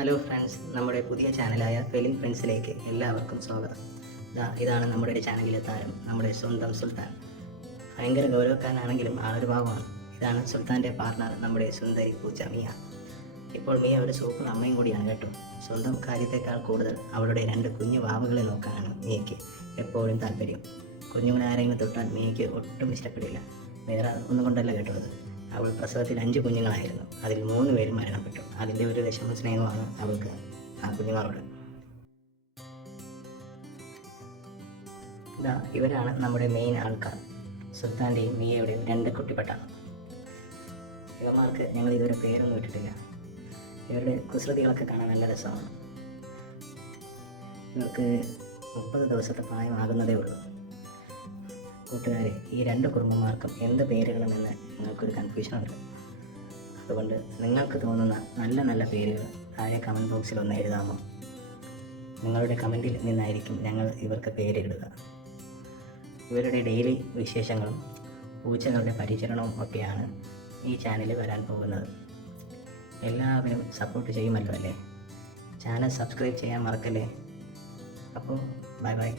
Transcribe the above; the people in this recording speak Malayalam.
ഹലോ ഫ്രണ്ട്സ്, നമ്മുടെ പുതിയ ചാനലായ ഫെലിൻ ഫ്രണ്ട്സിലേക്ക് എല്ലാവർക്കും സ്വാഗതം. ഇതാണ് നമ്മുടെ ഒരു ചാനലിലെ താരം, നമ്മുടെ സ്വന്തം സുൽത്താൻ. ഭയങ്കര ഗൗരവക്കാരനാണെങ്കിലും ആളൊരു ഭാവമാണ്. ഇതാണ് സുൽത്താൻ്റെ പാർട്ണർ, നമ്മുടെ സുന്ദരി പൂച്ച മിയ. ഇപ്പോൾ മിയ ഒരു സൂപ്പർ അമ്മയും കൂടിയാണ് കേട്ടോ. സ്വന്തം കാര്യത്തേക്കാൾ കൂടുതൽ അവളുടെ 2 കുഞ്ഞു വാവുകളെ നോക്കാനാണ് മിയയ്ക്ക് എപ്പോഴും താല്പര്യം. കുഞ്ഞുങ്ങളെ ആരെങ്കിലും തൊട്ടാൽ മിയയ്ക്ക് ഒട്ടും ഇഷ്ടപ്പെടില്ല. വേറെ ഒന്നും കൊണ്ടല്ല കേട്ടോ അത്. അവൾ പ്രസവത്തിൽ 5 കുഞ്ഞുങ്ങളായിരുന്നു. അതിൽ 3 പേരും മരണപ്പെട്ടു. അതിൻ്റെ ഒരു വിഷമ സ്നേഹമാണ് അവൾക്ക് ആ കുഞ്ഞുങ്ങളോട്. ഇവരാണ് നമ്മുടെ മെയിൻ ആൾക്കാർ, സുൽത്താൻ്റെയും മിയയുടെയും 2 കുട്ടിപ്പട്ടാണ്. ഇവന്മാർക്ക് ഞങ്ങൾ ഇതുവരെ പേരൊന്നും ഇട്ടിട്ടില്ല. ഇവരുടെ കുസൃതികളൊക്കെ കാണാൻ നല്ല രസമാണ്. ഇവർക്ക് 30 ദിവസത്തെ പ്രായമാകുന്നതേ ഉള്ളൂ. കൂട്ടുകാരെ, ഈ 2 കുറുമ്പന്മാർക്കും എന്ത് പേരുകളെന്ന് നിങ്ങൾക്കൊരു കൺഫ്യൂഷനുണ്ട്. അതുകൊണ്ട് നിങ്ങൾക്ക് തോന്നുന്ന നല്ല നല്ല പേരുകൾ താഴെ കമൻറ്റ് ബോക്സിൽ ഒന്ന് എഴുതാമോ? നിങ്ങളുടെ കമൻറ്റിൽ നിന്നായിരിക്കും ഞങ്ങൾ ഇവർക്ക് പേരിടുക. ഇവരുടെ ഡെയിലി വിശേഷങ്ങളും പൂച്ചകളുടെ പരിചരണവും ഒക്കെയാണ് ഈ ചാനലിൽ വരാൻ പോകുന്നത്. എല്ലാവരും സപ്പോർട്ട് ചെയ്യുമല്ലോ അല്ലേ? ചാനൽ സബ്സ്ക്രൈബ് ചെയ്യാൻ മറക്കല്ലേ. അപ്പോൾ ബൈ ബൈ.